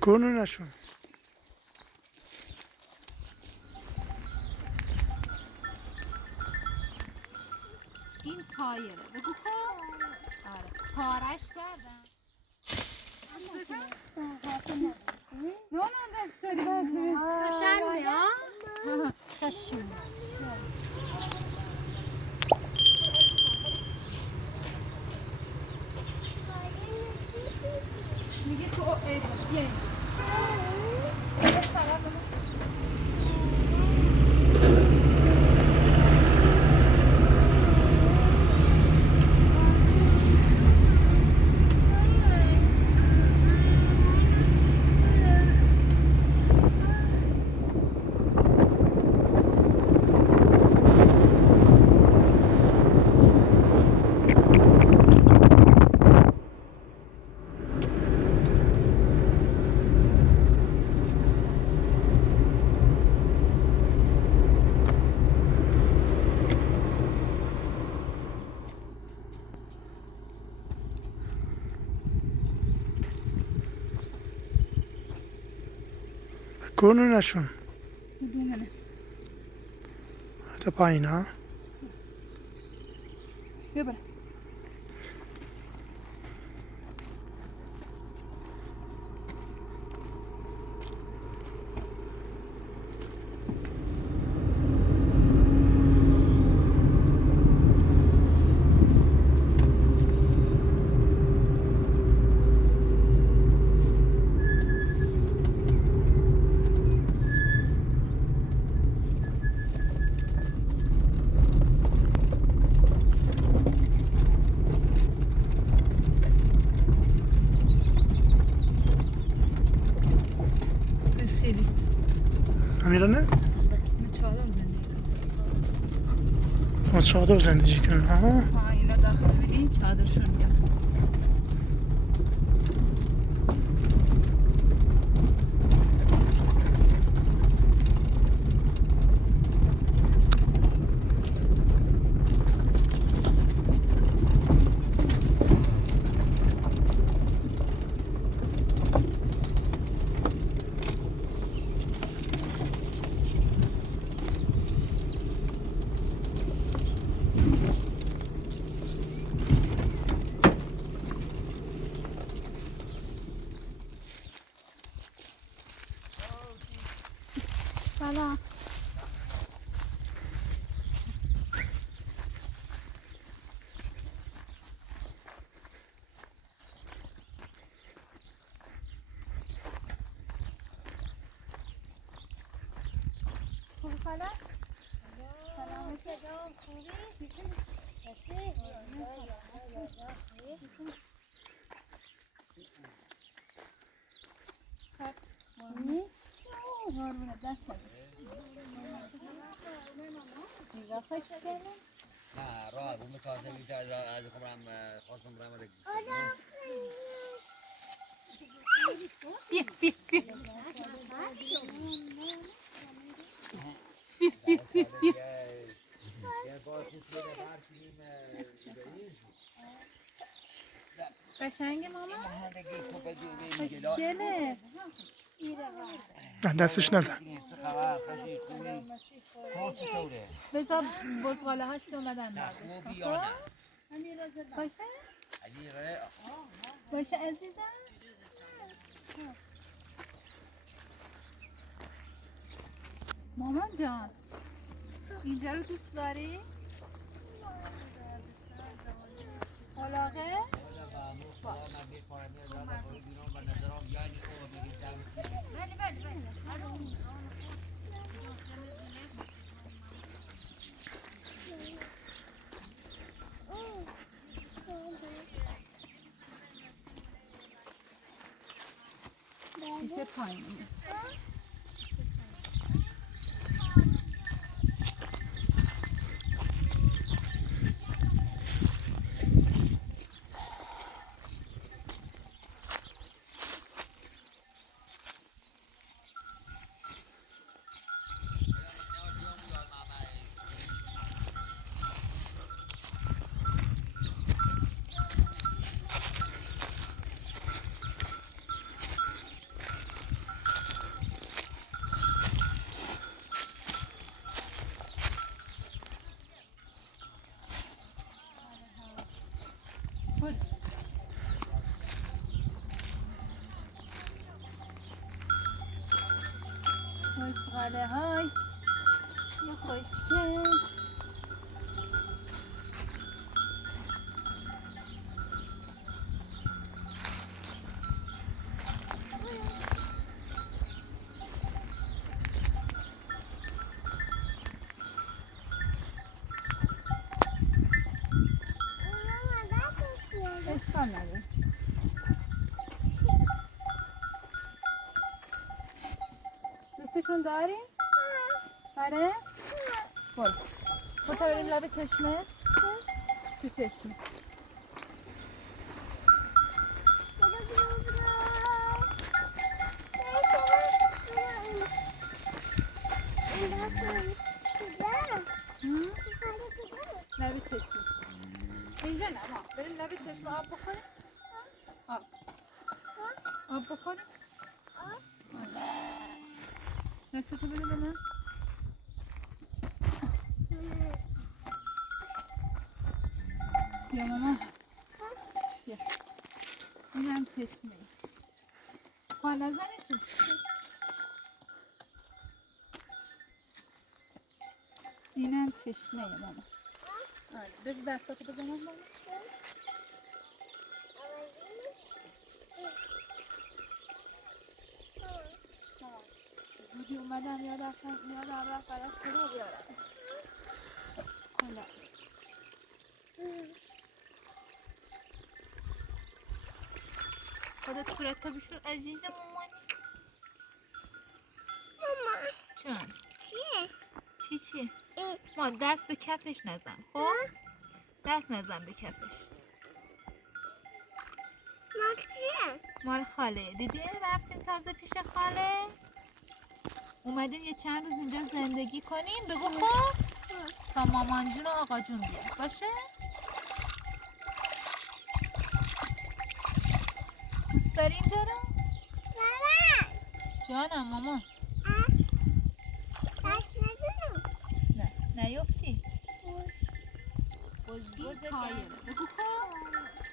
کنون نشون. این تایره بگو خب آره پارش کردم نه دستاری بستش شرمه ها کشون میگه تو بیا اینجا کنون نشون. کدومه تا پایین ها. بیا برم رسیدی امیرانه من چادر زندگی کنم ما چادر زندگی کنن ها. ها اینا داخل ببین چادرشون میاد سلام خوب حالا سلام سلام خوبی باشه قربونت دست نگاه خوش کنه نه راه بوم کاسه میشه از خودم خواستم برام بگم بیا بیا بیا قشنگه ماما خوشگله دستش نزن. بذار بزغاله هاش که اومدن برداشت باشه باشه عزیزم مامان جان اینجا رو دوست داری؟ علاقه؟ میشه پایین بزغاله های یه خوشگل اشکال نداره دوستشون داریم؟ آره؟ برو برو بریم لب چشمه تو چشمه لب چشمه اینجا نه ما بریم لب چشمه آب بخوریم آب بخوریم دستتو بده به من بیا ماما بیا این هم چشمه پا نزنی تو این هم چشمه ماما آره بذار دستاتو بزنم ماما زودی اومدم یاد رفت برای فرو بیارم حالا خودت صورتو بشور عزیز مامانی ماما چون چیه؟ چیه؟ ما دست به کفش نزن خب؟ دست نزن به کفش مال چیه؟ مال خاله دیدی رفتیم تازه پیش خاله اومدیم یه چند روز اینجا زندگی کنیم بگو خب تا مامان جون و آقا جون بیاد باشه دوست داری اینجا رو؟ جانم ماما دست نزنم نه نیفتی بز کردن بگو خب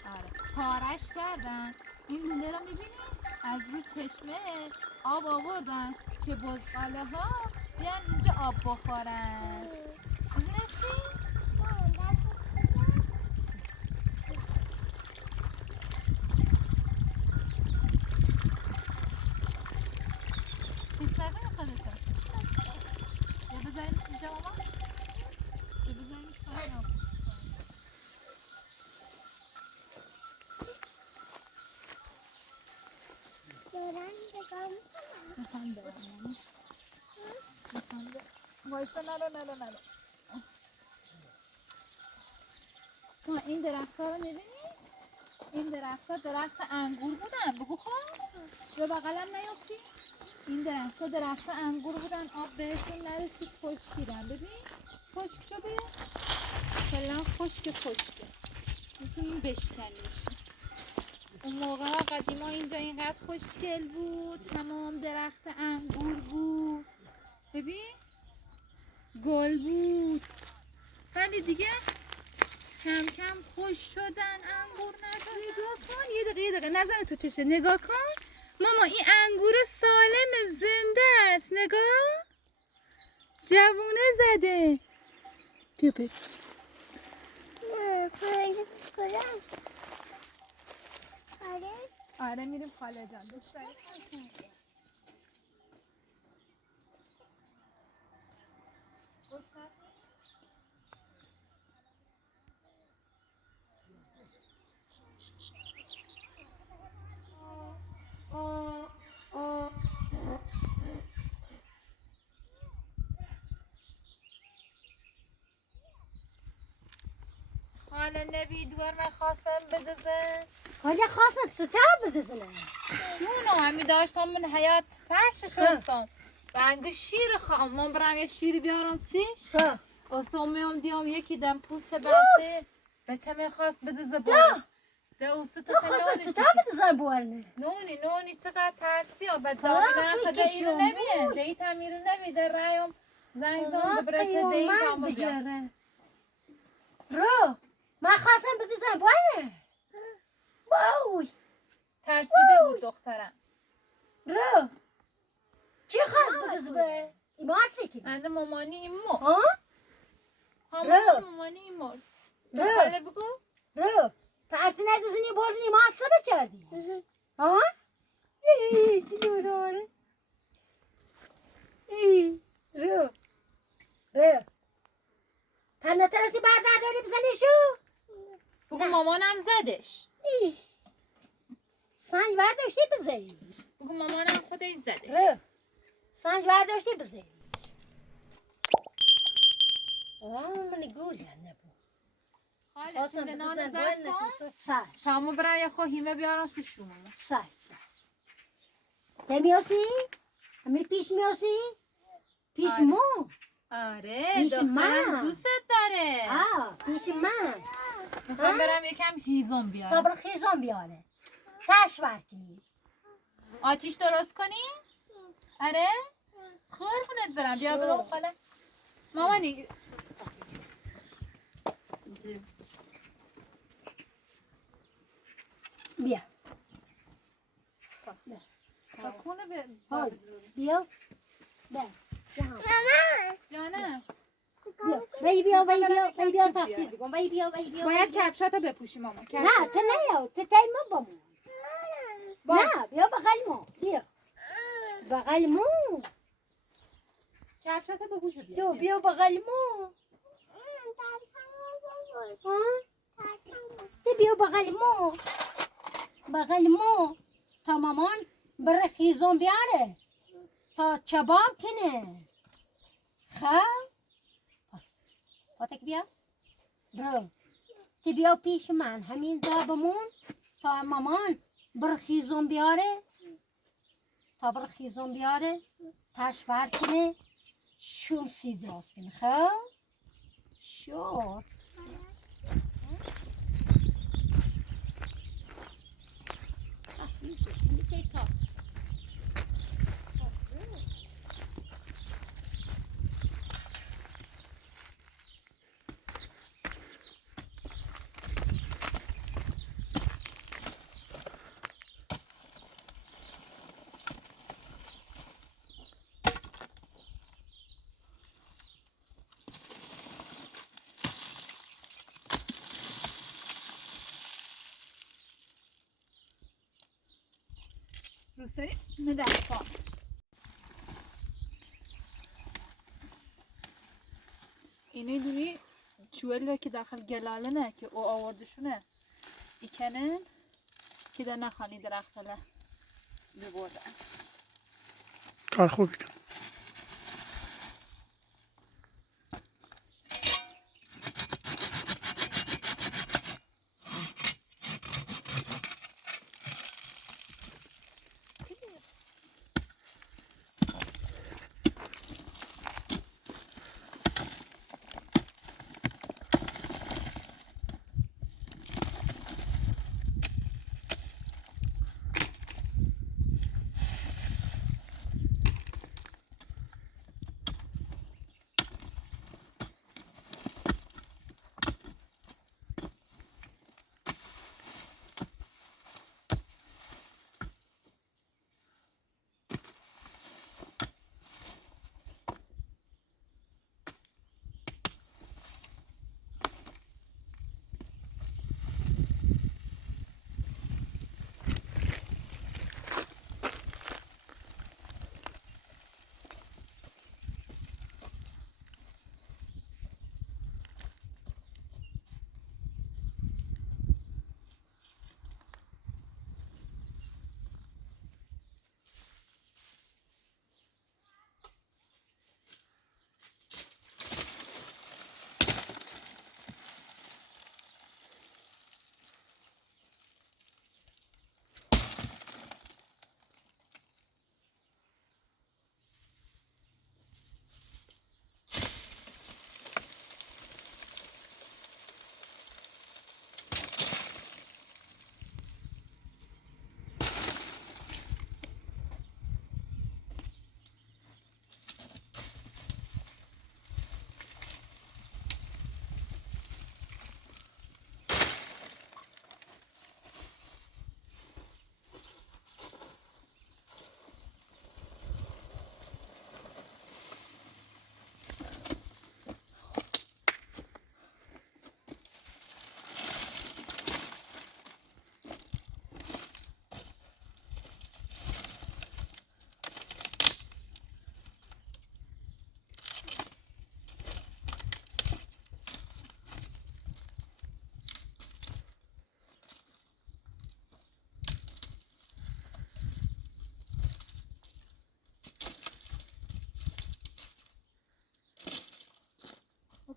آره پارش کردن این لوله رو میبینی؟ از رو چشمه آب آوردن که بزغاله ها بیان اینجا آب بخورن میدونستی؟ چیز نکنه خودتا یا بذاریمش اینجا ماما؟ یا بذاریمش پایین آب میخوام برم ماما میخوام برم وایسا نرو ما این درخت ها رو میبینی؟ این درخت ها درخت انگور بودن بگو خب یا بغلم نیفتی؟ این درخت ها درخت انگور بودن آب بهشون نرسید خشکیدن ببین خشک شده کلا خشکه میتونیم بشکنیش اون موقع ها قدیما اینجا اینقدر خوشگل بود تمام درخت انگور بود ببین گل بود ولی دیگه کم کم خوش شدن انگور نگاه کن یه دقیقه نزنه تو چشه نگاه کن ماما این انگور سالم زنده است نگاه جوونه زده بیا بریم آره میریم خاله جان دوست داری؟ حالا نویدوار من خواستم بدزن خواهی خواستم ستر بدزنم شونو همی داشتم من حیات فرش شستم و انگه شیر خواهم من برم یه شیری بیارم سیش اصلا دیام یکی دم پوست بسته بچه میخواست بدزه بارم ده اوسه تو خواستم ستر بدزنم بارنه نونی چقدر ترسی ها بد دامی نخه ده اینو نمیه ده ای تمیرو نمیده رایم زنگ زن ببرته ده این کامو بیار رو من خواستم بدزنم بارنه واوی ترسیده بود دخترم رو چی خواست بدز بره؟ ایمان چکی اند مامانی این مر ها همون مامانی این مر حالا بگو رو پرتی ندازنی بردن ایمان چه بچردی ها ای دوراره ای رو پرنه ترسی برداری بزنیشو بگو مامانم زدش ای سنج برداشتی بزنیش بگو مامانم خودش زدش رو سنج برداشتی بزنیش من گول نبود حالا آسان تونه نان بزن زد کن باید چش تامو برم یه خو هیمه بیارم سشون چش ته میاسی؟ همی پیش میاسی؟ پیش آره. مو آره پیش دخترم من. دوست داره پیش من میخوام برم یکم هیزم تا بیارم برو خیزان بیاره تش برکنی آتیش درست کنی؟ آره؟ قربونت برم بیا بگم خاله مامانی بیا کنه به بیا بیا جانم بیا تصویر کن بیا باید کفشاتو بپوشی ماما نه تو نیا تو تای ما بامون نه بیا بغل ما بیا بغل ما کفشاتو بپوش و بیا بیا بغل ما تو بیا بغل ما تا مامان بره خیزون بیاره تا چباب کنه خب پاتک بیا برو تی بیا پیش من همین جا بمون تا مامان بره خیزون بیاره تا بره خیزون بیاره تش بر کنه شوم سید راست کنه خب شور روسری مدرسان اینه دونی چوله که داخل گلاله نه که او آوردشونه ایکنن که در نخانی درختله ببردن کار خوبی کن.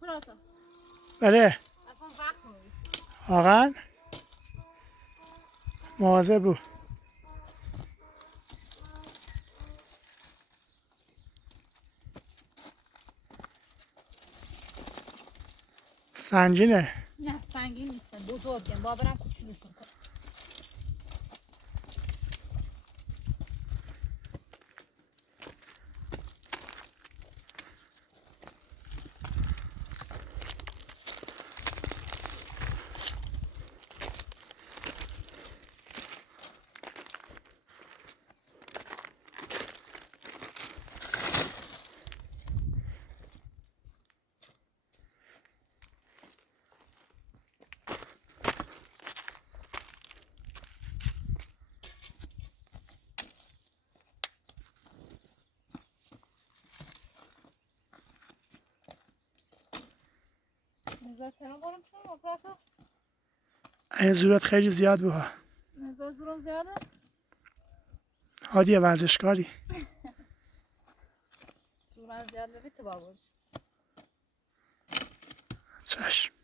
پراتا بله اصلا زخم بود واقعا مواظب بود. سنگینه. نه سنگین نیستن بزرگم بابرم کوچولوشون کن نظر تهران برم شما پراتا این زورت خیلی زیاد بود. نظر زورم زیاده هادی ورزشکاری. زورم زیاده بیت باباش چشم.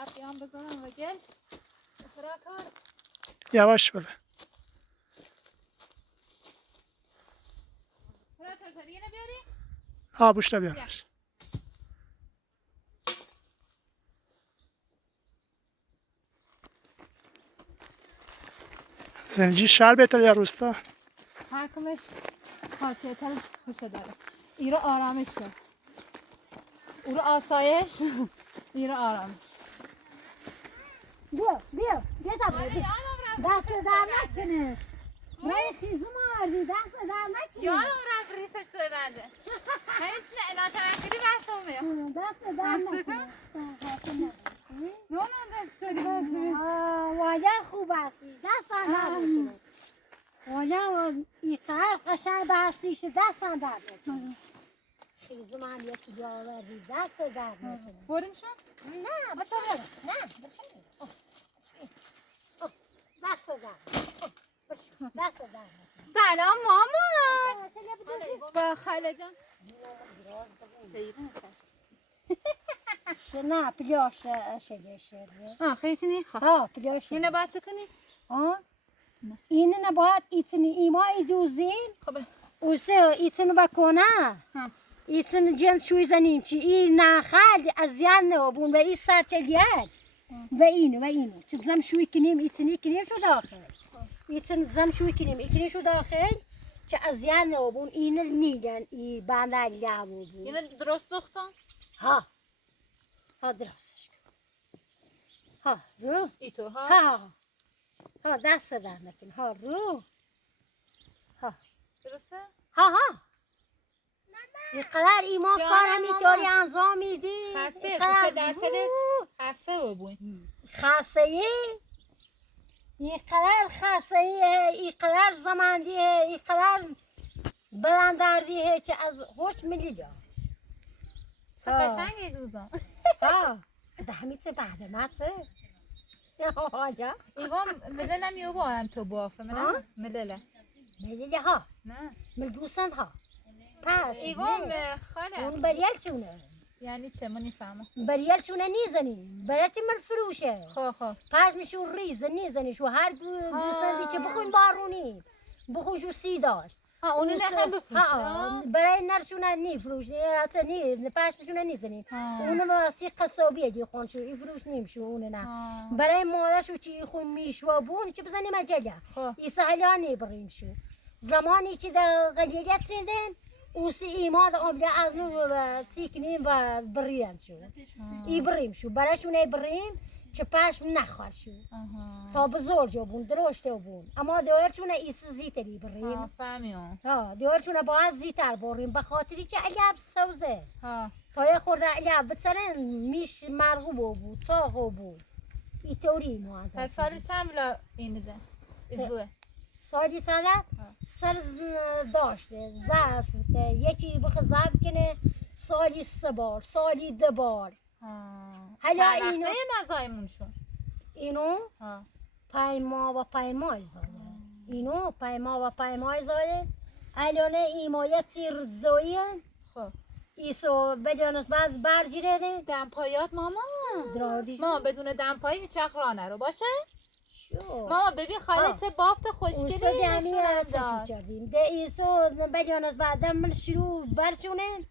فقط بیام بزنم و گل پراتا یواش بله. پراتا دیگه نبیاری آبوش رو بیارش. زنجی شهر بهتر یا روستا؟ هر کمش خاصیت خوشه داره این رو آرامشه او رو آسایش این رو آرامش بیا تا دست در نکنه وای خیزو ماردی دست در نکنه یادم رفت ریسش سوی بنده نمیتونه اعلان تنکری بحثم میام دست در نکنه نه دست داری بحثمش واجه خوب هستی دست در نکنه واجه این قرار قشنگ بحثیش دست در نکنه خیزو من یکی بیاوردی دست در نکنه بریم شو نه بسه نه دست در دست در سلام مامان با خاله جان نه پلیاش شده خیلی نیخواه ها پلیاش اینو باید چه کنی؟ اینو نباید ایتنی ایما ایدوزین خبه اوسه ایتنو بکنه ایتن جنس شوی زنیم چی این نخل از یان نبون و این سرچلیت و اینو چه زم شوی کنیم ایتنی کنیم شو داخل ایتن زم شوی کنیم ایتنی شو داخل چه از یان نبون این نیدن ای باندالی بود اینو درست دختم؟ ها درستش ها رو ای تو ها؟ ها دست در نکن ها رو درسته؟ ها اینقدر ایمان کار همینطوری انجام میدی خسته تو دستت خسته ببون خسته اینقدر خسته اینقدر زماندیه اینقدر بلندردیه که از هوش میلیده قشنگه دوزم ده همیشه بعد ماته آیا ایگام ملل میو با هم تو بافه ملل ها نه ملگوسن ها پس ایگام خاله اون بریال شونه یعنی چه من نفهمم بریال شونه نیزنی برای چه من فروشه خب پس میشون ریز نیزنی شو هر گوسندی که بخون بارونی بخون شو سی داشت اونو نخم بفروشه برای نرشونه نی فروش اصلا نی پس میشونه نیزنی اونو واسه قصابیه دی خون شو ای فروش نیم شو اون نه برای مالشو چی خون میشوا بون چه بزنی مجله ای سهلانی بریم شو زمانی که در قلیلیت سیدن اوسی ایماد آمده از نو و تیکنیم و بریم شو ای بریم شو برایشونه بریم چه پشم نخواه شو تا بزرگ بون درشته بون اما دیارشونه ایس زیتری بریم فهمیم دیارشونه باید زیتر بریم به خاطری که علیب سوزه تا یه خورده علیب بسرن میش مرغوب بود ساقو بود ای طوری موانتا سال چند بلا اینه ده ازوه سالی ساله سر داشته ضعف یکی بخ ضعف کنه سالی 3 بار سالی 2 بار حالا چند اینو وقته مزایمونشون اینو ها 5 ماه و 5 ماه زاده اینو 5 ماه و 5 ماه زاده الان ایمایه تیر زویه خب ایسو بدانست بعد برگیره ده دمپایات ماما درادیش ماما بدون دمپایی هیچ وقت راه نرو باشه شو ماما ببین خاله چه بافت خوشگلی اوسا دمی نشونم اساسو داد کردیم ده ایسو بدانست بعد من شروع برشونه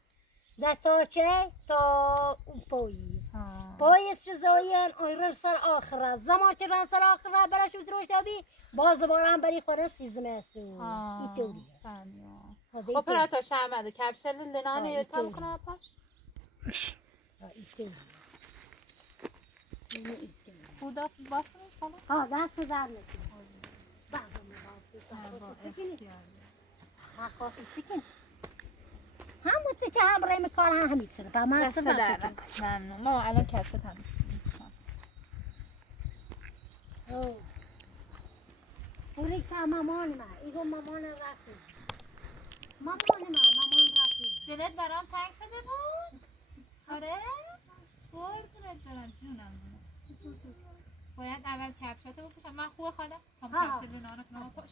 دستا چه تا پاییز ها. پاییز چه زاین آیرن سر آخره زمان چه رن سر آخره برش اتروش دابی باز دوباره هم بری خورن سیزمه سو ای توریه فهمیدم. هده خب پراتا شرمنده کپشل لنان آه، یرتام ایتو. کنه پاش باش. ای توریه بودا بافرش خاله ها دست در نکنی بعد ها خواستی چیکن همون تو چه هم رای کار هم همین سره با من دست سر در نکنی ممنون ماما الان کپشل هم پوری که مامان من ایگو مامان رفتی مامان رفتی دلت برام تنگ شده بود؟ آره؟ قربونت برم جونم باید اول کفشاتو بپوشم من خوبه خاله تا ها. کفش لنانو کنم پاش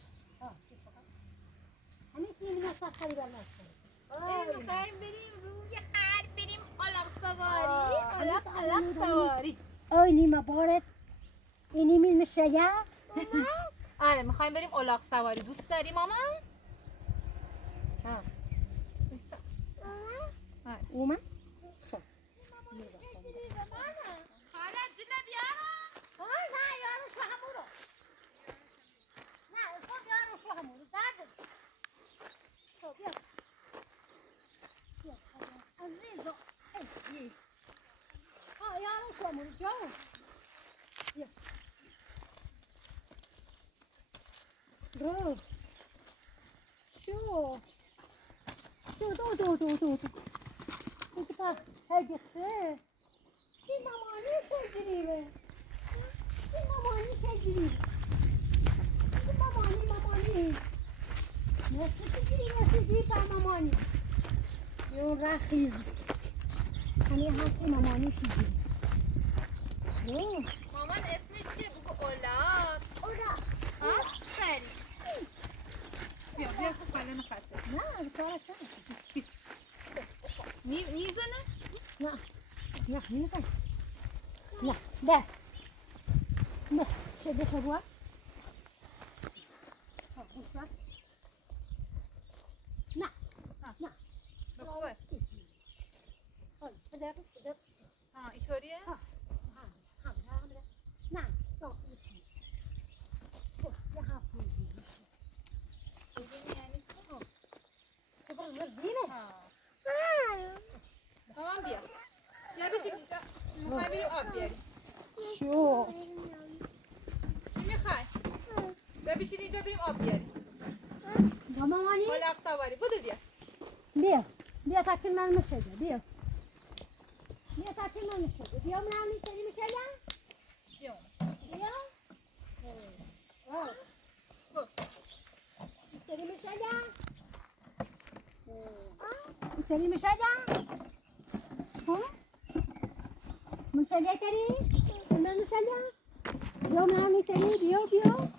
همین فیلم سفری برنسته میخوایم بریم روی خر بریم آلاق سواری آلاق سواری آی نیمه بارت اینی میل میشه یا آره میخوایم بریم آلاق سواری دوست داری ماما؟ ها بسا. اومد خاله جونه بیارم نه یارو شو همونو نه اسم یارو شو همونو درد شو بیا بیا عزیزو ای یارو شو همونو جانو بیا برو شو دو بگه هگه چه این مامانی چجوریه این مامانی چجوریه این مامانی نسیدی با مامانی یون رخیز همین هستی مامانی چجوری مامان اسمش چیه بگو اولاق آفرین بیا بیا خاله نفسه نه بکاره چه نیزنه؟ نه میزن نه ده نه شده خبواش نه نه بخوبه بده ها اینطوریه؟ نه یعنی چی؟ مامان بیا بیا بشین اینجا میخوای بریم آب بیاریم شو چی میخوای؟ بیا بشین اینجا بریم آب بیاریم مامانی ملاق سواری بودو بیا بیا تاکل من میشه بیا تاکل من میشه بیا من میتونی میشه بیا بیا میتونی میشه میتونی میشه میشه کری من میشه بیا من میتونی بیا بیا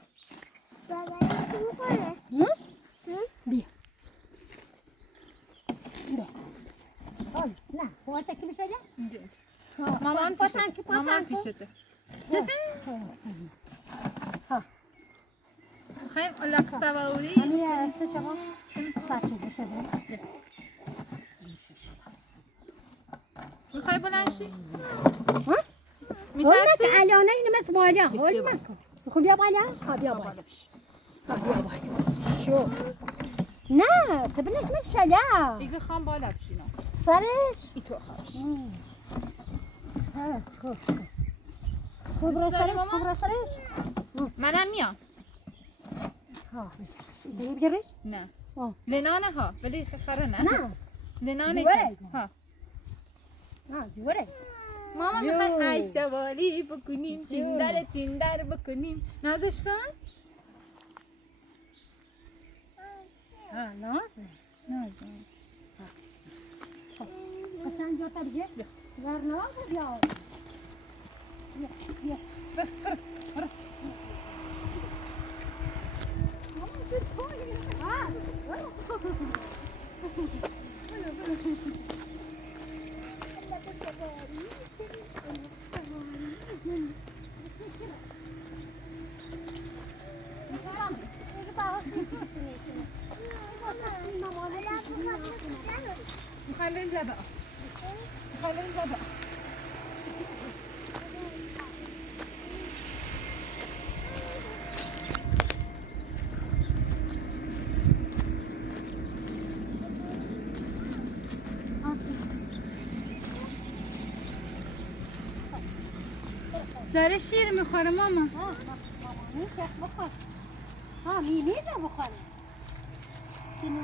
بیا آی نه باید تکی میشه اینجا مامان پیشته مامان پیشته میخوایم الاق سواری همین سه شما سرچه شده میخوای بلند شی؟ ها؟ میترسی؟ الانه اینو مثل بالا حال نکن بخون بیا بالا ها بیا بالا ها بیا بالا شو نه تبنش مثل شلا دیگه خواهم بالا بشینم سرش ای تو خواهش ها خوب خوب رو سرش خوب رو سرش منم میام ها بجرش ایزایی بجرش نه آه. لنانه ها ولی خره نه نه لنانه جوره. ها نه جوره ماما جو. میخوای ای سوالی بکنیم چیندر بکنیم نازش کن ها نازه نازم. حسن جا تا بیا ور نازه بیا بیا بیا میخوایم بریم لبا. میخوایم بریم لبا. داره شیر میخوره ماما. مامانی شیخ بخور ها میمی رو بخوره اینو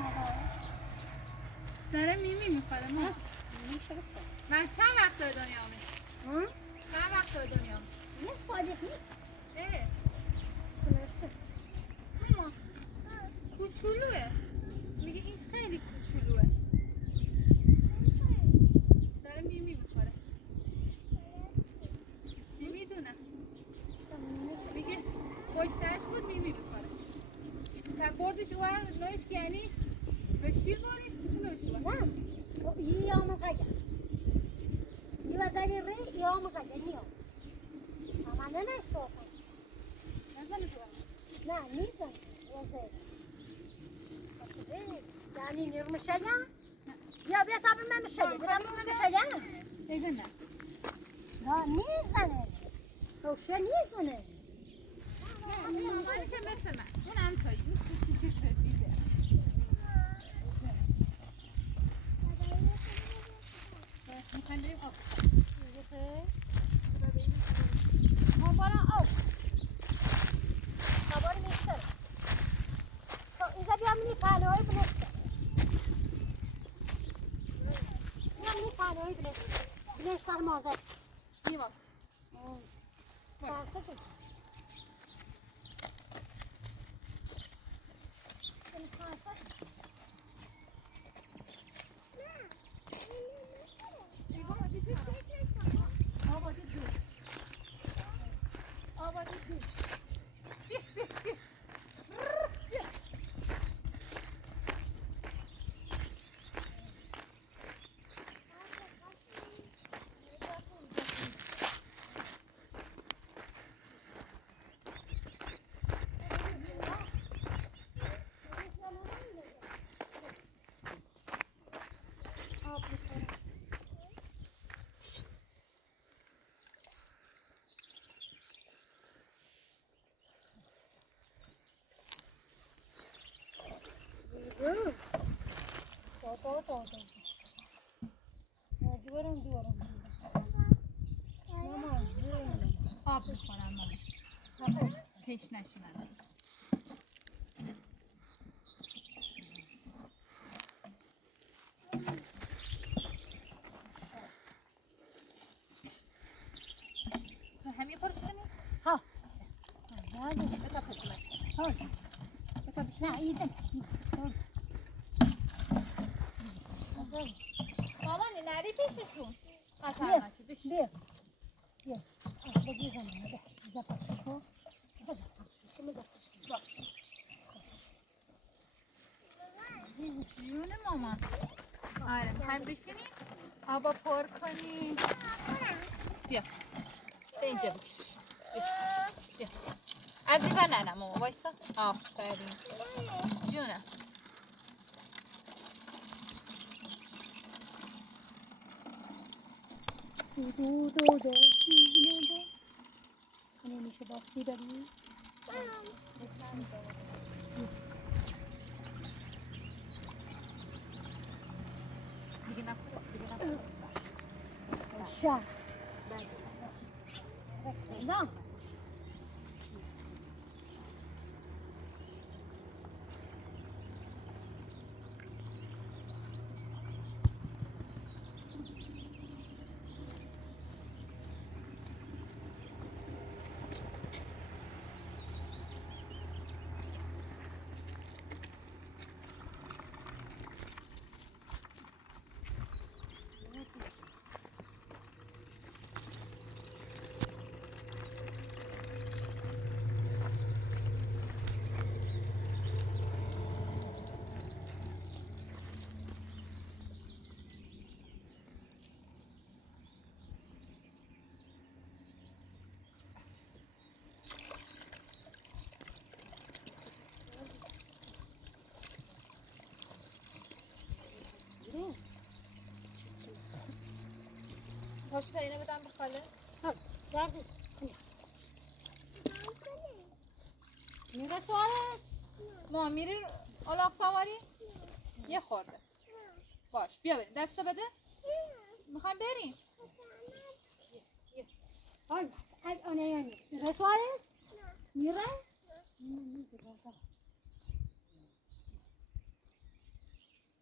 داره میمی میخوره ماما. میشه بخور من چند وقت به دنیا آمد؟ چند وقت به دنیا آمد؟ یه صادق نیست اه سمسته ماما کوچولوه. میگه این خیلی کوچولوه. داره میمی میخوره. نمیدونم. میگه گشتش بود میمی میخوره. تا بردش اون نوش یعنی به شیر باریش نوش بود. نه یه آمه قیده یه وزنی ری یه آمه قیده نیام اما نه نه صوفا نزنه تو نه نیزن وزه یعنی نرمشه یا بیا تا من میشه بیا تا من میشه دیگه نه. نه نیزنه روشه نیزنه مامانش مثل من. اون هم تویی. اون کوچیک رسیده. میخوایم بریم آب. ما برا آب خبر میشه تو اینجا بیا منی پناهی بنسته بیا منی پناهی بنسته بنسته مازد نیما. سرسه کن آب میخورم ماما. تشنشونم. همین خورش کنیم؟ ها بتا پتمه. بتا بشه. نه ایدن مامان نری پیششون. بیا بیا بیا بگی زمانه ده زفت شکو جون مامان. آره میخوایم بشینیم آبا پر کنیم. بیا به اینجا بکش. بیا از این بر نه ماما وایسا. آفرین جونم. دو نمیشه بافتی داری دیگه نخوره. شاه نه پاشو اینو بدم به خاله. درد میره سوارش ما میری الاغ سواری؟ یه خورده باش بیا بریم دسته بده میخوایم بریم حالا از آنه یعنی میره سوارش میره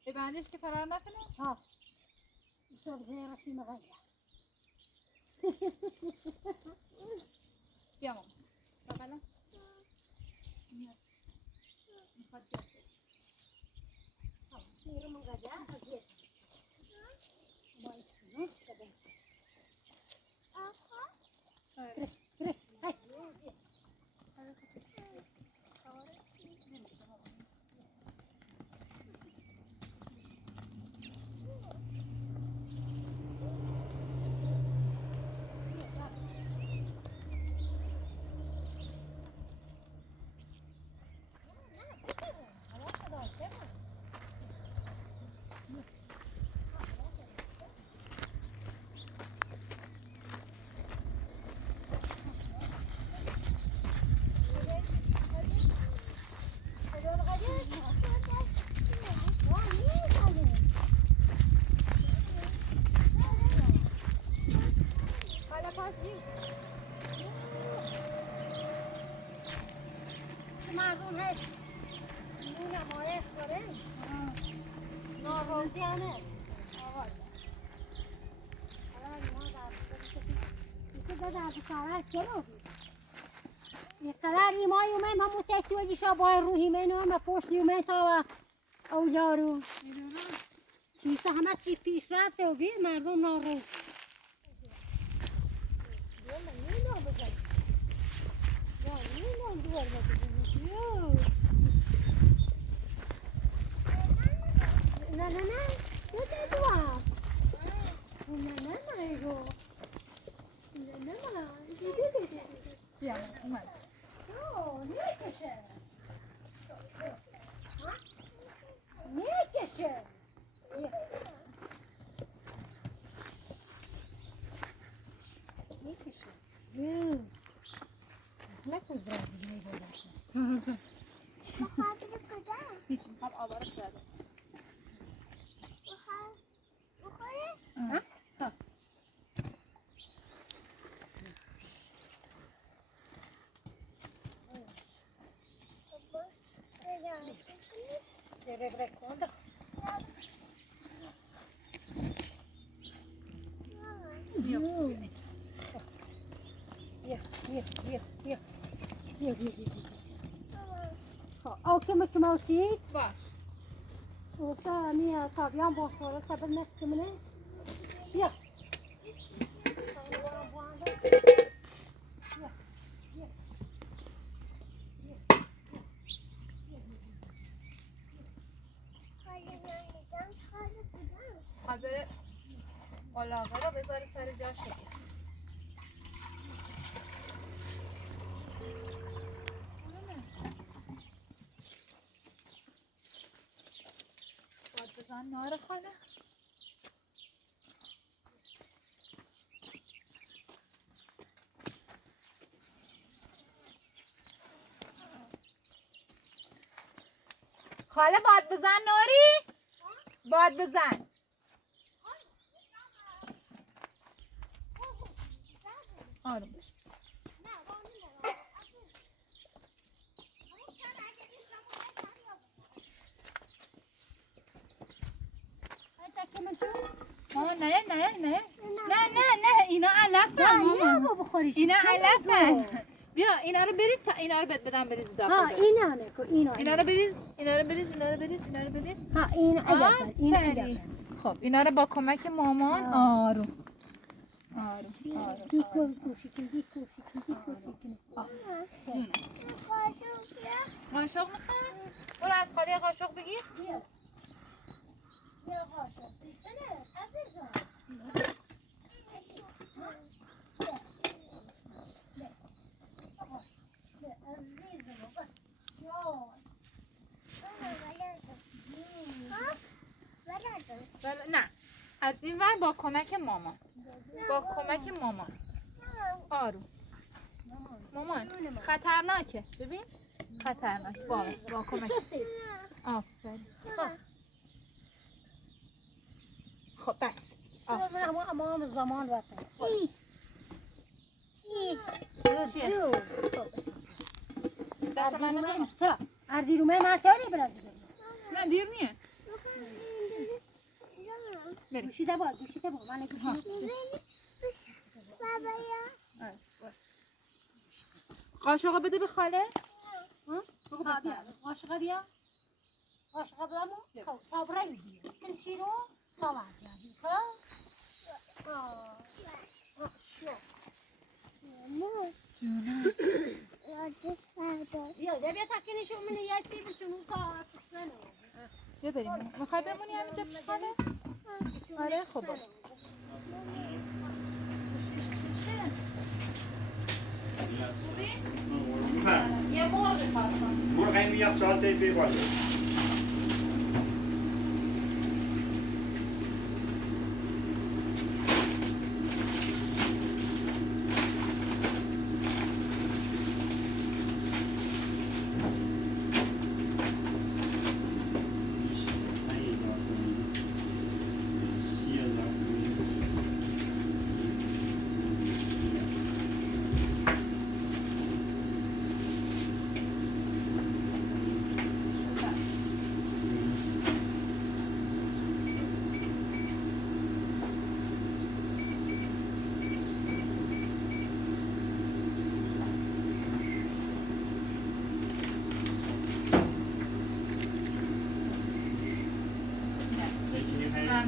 ببندش که فرار نکنه ها صبح زیر سیم غیر بیا ماما بقلا میخواد بیاد سیر من غیر از یه باید سیر کده آره. گره های مردم هست اون نمایش کنه ناراضی همه آقا که داده از کارا چرا یک سلام نیمای اومد هم متکیوی شبای روحی منو ما پشت اومد تا اولارو چیزا همه چی پیش رفته و بیر مردم ناراضی نه نه نه تو دادوام نه نه نه ایگو نه نه نه بیا اومد نکشه نکشه نکشه نکن درد بجنی بودم هیچ میخوام آوارش زده اوکی مکموشید باش اوستا میا تابیان با سوال سبب نکمونه بیا حاضر علاقه رو بذاره سر جاش باید بزن نار خاله خاله باید بزن ناری باید بزن آروم باش ماما نه نه نه نه نه نه اینا علفن ماما بخوریش اینا علفن بیا اینا رو بریز تا اینا رو بدم بریز ها اینا نکو اینا رو بریز اینا رو بریز اینا رو بریز اینا رو بریز ها این علفن این علفن خب اینا رو با کمک مامان آروم آروم آروم دیکن کوشیکن دیکن کوشیکن قاشق میخوای؟ برو از خالی قاشق بگیر یا قاشق دیکنه عزیزم نه از این ور با کمک مامان نه با کمک مامان. آروم. مامان خطرناکه. ببین خطرناک. با کمک. آفرین. خب بس. اما هم زمان وقت چیه؟ دست من نزن. چرا؟ اردیرومه من کاری برد نه دیر نیه. بریم. گوشیده با من گوشیده قاشقا بده به خاله. بگو بیا قاشقه بیا قاشقه بیا تا برای بیا این چی رو تا وجه یا بیا تاکنشو من یه چی بچونو کار بیا بریم. میخوای بمونی همینجا پیش خاله؟ آره خب برو. یه مرغی خواستم. مرغ این یک ساعت دیگه باشه.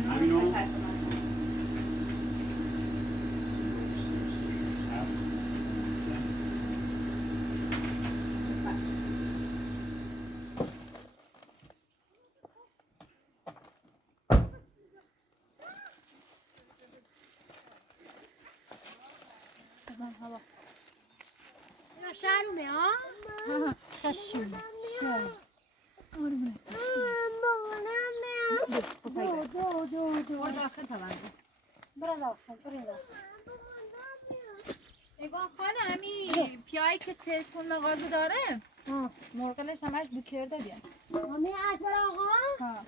ممنون. تشکر. شهرومه ها؟ خشم شهر برو داخل تا بنده. برو داخل نگاه خاله همین پیایی که تلفن مغازه داره مرغلش همش بو کرده بیان. همه اکبر آقا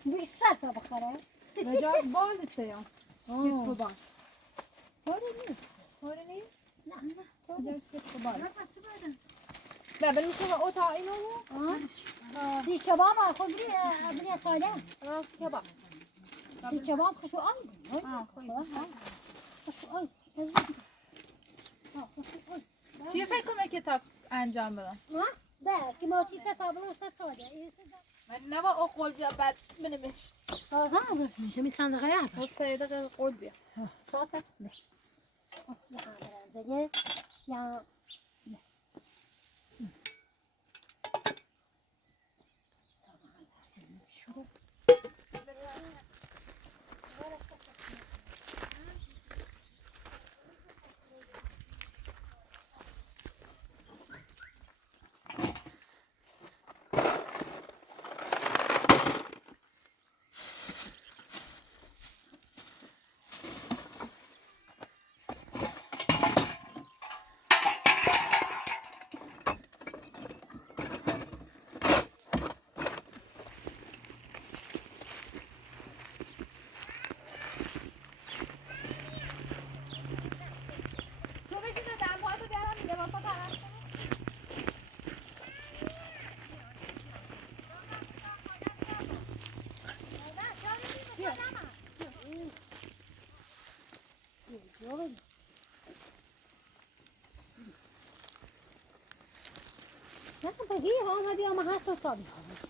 20 تا بخره رجاء بالته یا آه. بان طوری نیست؟ نه کجا کتف بال ببین میشه او تا اینو سی کباب خود بری ساله راست کباب سی کباب خوشو آن خوشو آن چی فکر کنم که تا انجام بدم ده که ما چی تابلو ساده من نوا او قول بیا بعد بنمش تازه هم میشه می چند دقیقه او 3 دقیقه قول بیا ساعت نه برنزگه یا بگی ها آمدی اما هر تا صابی خواهد